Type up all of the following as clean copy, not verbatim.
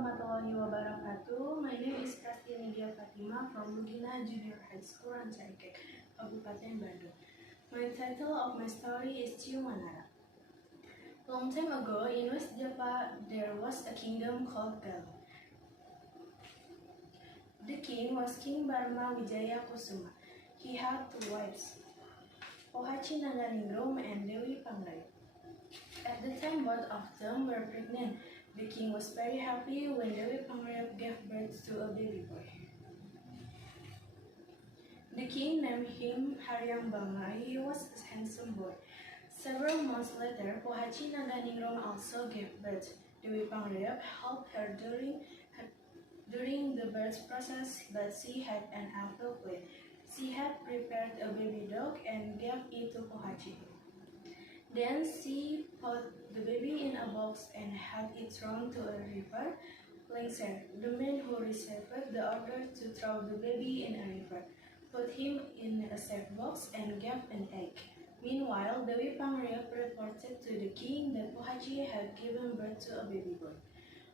warahmatullahi wabarakatuh. My name is Prasti Nindya Fatima from Lugina Junior High School Rancaekek, Kabupaten Bandung. My title of my story is CIUNG WANARA. Long time ago, in West Java, there was a kingdom called Galuh. The king was King Barma Wijaya Kusuma. He had two wives, Pohaci Naganingrum and Dewi Pangreyep. At the time both of them were pregnant. The king was very happy when Dewi Pangreyep gave birth to a baby boy. The king named him Hariang Banga. He was a handsome boy. Several months later, Pohaci Naganingrum also gave birth. Dewi Pangreyep helped her during the birth process, but she had an unfair plan. She had prepared a baby dog and gave it to Pohaci. Then she put the baby in a box and had it thrown to a river. Lengser, the man who received the order to throw the baby in a river, put him in a safe box and gave an egg. Meanwhile, Dewi Pangreyep reported to the king that Pohaci had given birth to a baby boy.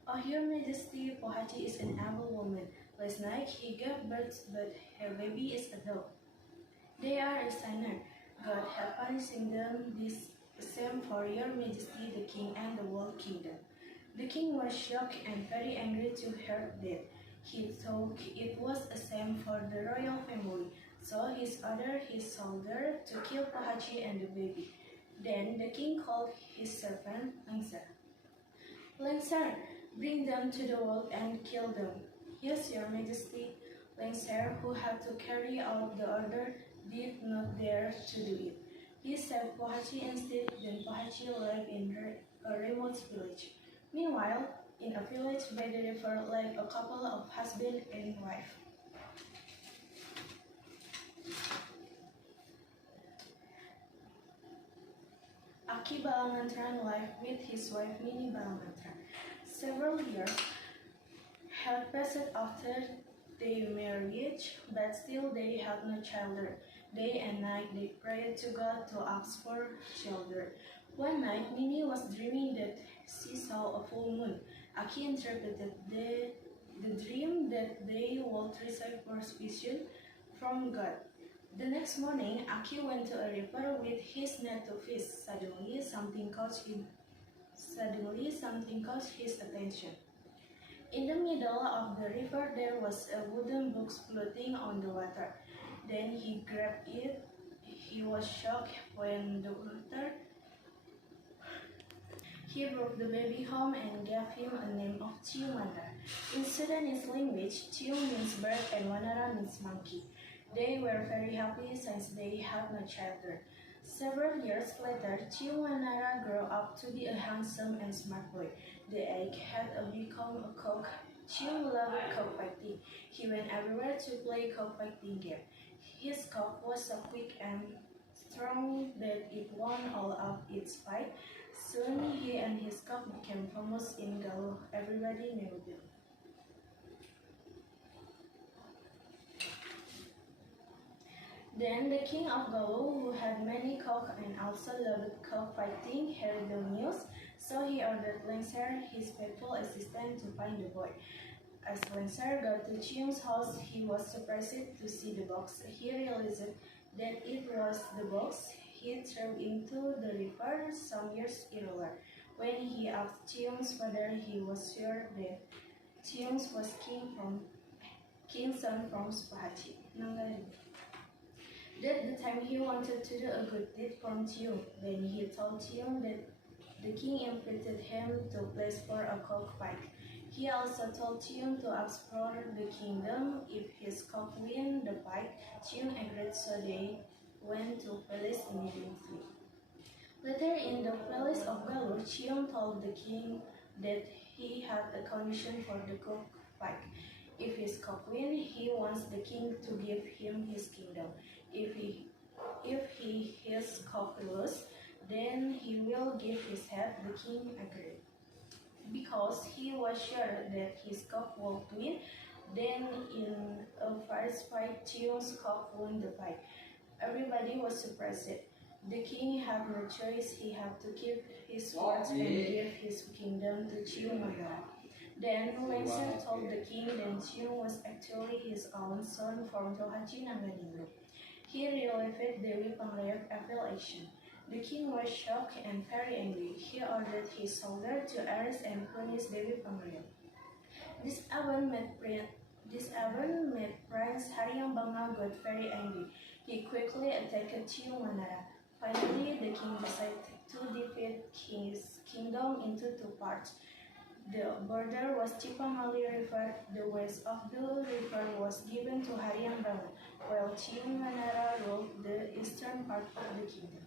"Oh, Your Majesty, Pohaci is an able woman. Last night he gave birth, but her baby is a dog. They are a sinner. God had punishing them this same for Your Majesty, the king and the whole kingdom." The king was shocked and very angry to hear that. He thought it was a shame for the royal family, so he ordered his soldier to kill Pohaci and the baby. Then the king called his servant Lengser. "Lengser, bring them to the wall and kill them." "Yes, Your Majesty." Lengser, who had to carry out the order, did not dare to do it. He saved Pohaci instead. Then Pohaci lived in a remote village. Meanwhile, in a village by the river lived a couple of husband and wife. Aki Balangantran lived with his wife Mini Balangantran. Several years had passed after their marriage, but still they had no children. Day and night they prayed to God to ask for children. One night, Mini was dreaming that she saw a full moon. Aki interpreted the dream that they would receive provision from God. The next morning, Aki went to a river with his net to fish. Suddenly, something caught his attention. In the middle of the river, there was a wooden box floating on the water. Then he grabbed it. He was shocked when the water. He brought the baby home and gave him a name of CIUNG WANARA. In Sudanese language, CIUNG means bird and WANARA means monkey. They were very happy since they had no children. Several years later, CIUNG WANARA grew up to be a handsome and smart boy. The egg had become a cock. CIUNG loved cockfighting. He went everywhere to play cockfighting game. His cock was so quick and strong that it won all of its fight. Soon he and his cock became famous in Galuh. Everybody knew them. Then the king of Galuh, who had many cocks and also loved cockfighting, heard the news, so he ordered Lengser, his faithful assistant, to find the boy. As Lengser got to CIUNG's house, he was surprised to see the box. He realized that it was the box he threw into the river some years earlier. When he asked CIUNG's father, he was sure that CIUNG was king's son from Pohaci Naganingrum. That the time he wanted to do a good deed for CIUNG. Then he told CIUNG that the king invited him to place for a cockfight. He also told CIUNG to ask for the kingdom if his cock win the fight. CIUNG agreed, so they went to palace immediately. Later in the palace of Galuh, CIUNG told the king that he had a condition for the cockfight. If his cock win, he wants the king to give him his kingdom. If his cock lose, then he will give his head. The king agreed. Because he was sure that his cock would win, then in a first fight, CIUNG's cock won the fight. Everybody was surprised. The king had no choice. He had to keep his words and give his kingdom to CIUNG WANARA. Then Lengser told the king that CIUNG was actually his own son from Pohaci Naganingrum. He relieved Dewi Pangreyep affiliation. The king was shocked and very angry. He ordered his soldiers to arrest and punish Dewi Pangreyep. This event made Prince Hariang Banga got very angry. He quickly attacked CIUNG WANARA. Finally, the king decided to divide his kingdom into two parts. The border was Cipamali River. The west of the river was given to Hariang Banga, while CIUNG WANARA ruled the eastern part of the kingdom.